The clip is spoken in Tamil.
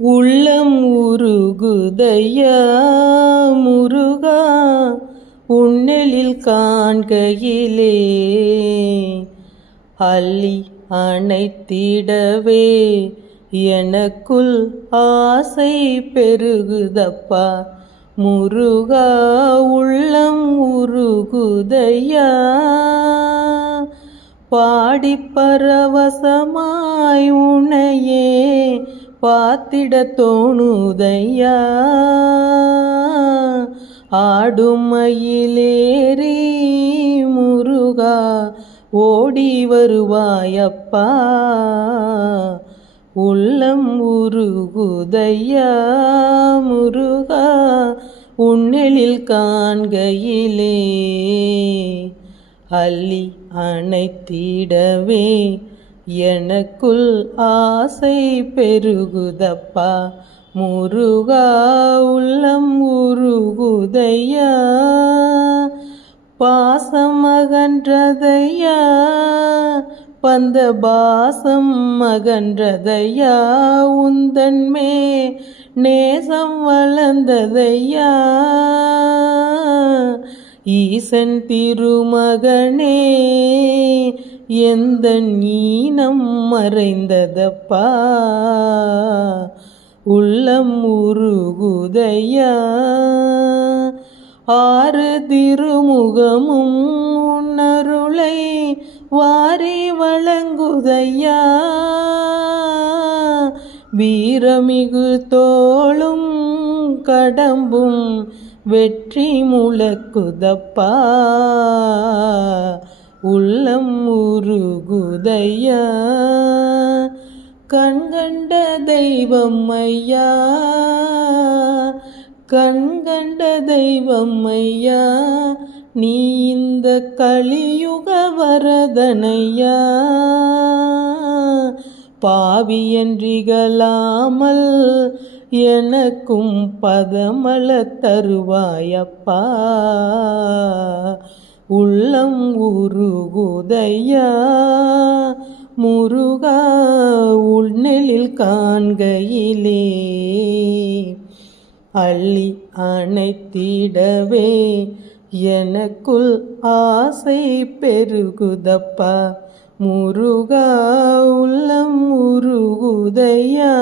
உள்ளம் உருகுதையா முருகா உன்னெழில் காண்கையிலே அள்ளி அணைத்திடவே எனக்குள் ஆசை பெருகுதப்பா முருகா உள்ளம் உருகுதையா பாடி பரவசமாய் உனையே பார்த்திட தோணுதையா ஆடும் மயிலேறி முருகா ஓடி வருவாயப்பா உள்ளம் உருகுதையா முருகா உன்னெழில் காண்கையிலே அள்ளி அணைத்திடவே எனக்குள் ஆசை பெருகுதப்பா முருகா உள்ளம் உருகுதையா பாசம் அகன்றதையா பந்த பாசம் அகன்றதையா உந்தன்மே நேசம் வளர்ந்ததையா ஈசன் திருமகனே எந்த நீனம் மறைந்ததப்பா உள்ளம் உருகுதையா ஆறு திருமுகமும் உன்னருளை வாரி வழங்குதையா வீரமிகு தோளும் கடம்பும் வெற்றி முழக்குதப்பா உள்ளம் உருகுதையா கண்கண்ட தெய்வம் ஐயா கண்கண்ட தெய்வம் ஐயா நீ இந்த கலியுக வரதனையா பாவியன்றிகளாமல் எனக்கும் பதமள தருவாயப்பா உள்ளம் உருகுதையா முருகா உன்னெழில் காண்கையிலே அள்ளி அணைத்திடவே எனக்குள் ஆசை பெருகுதப்பா முருகா உள்ளம் உருகுதையா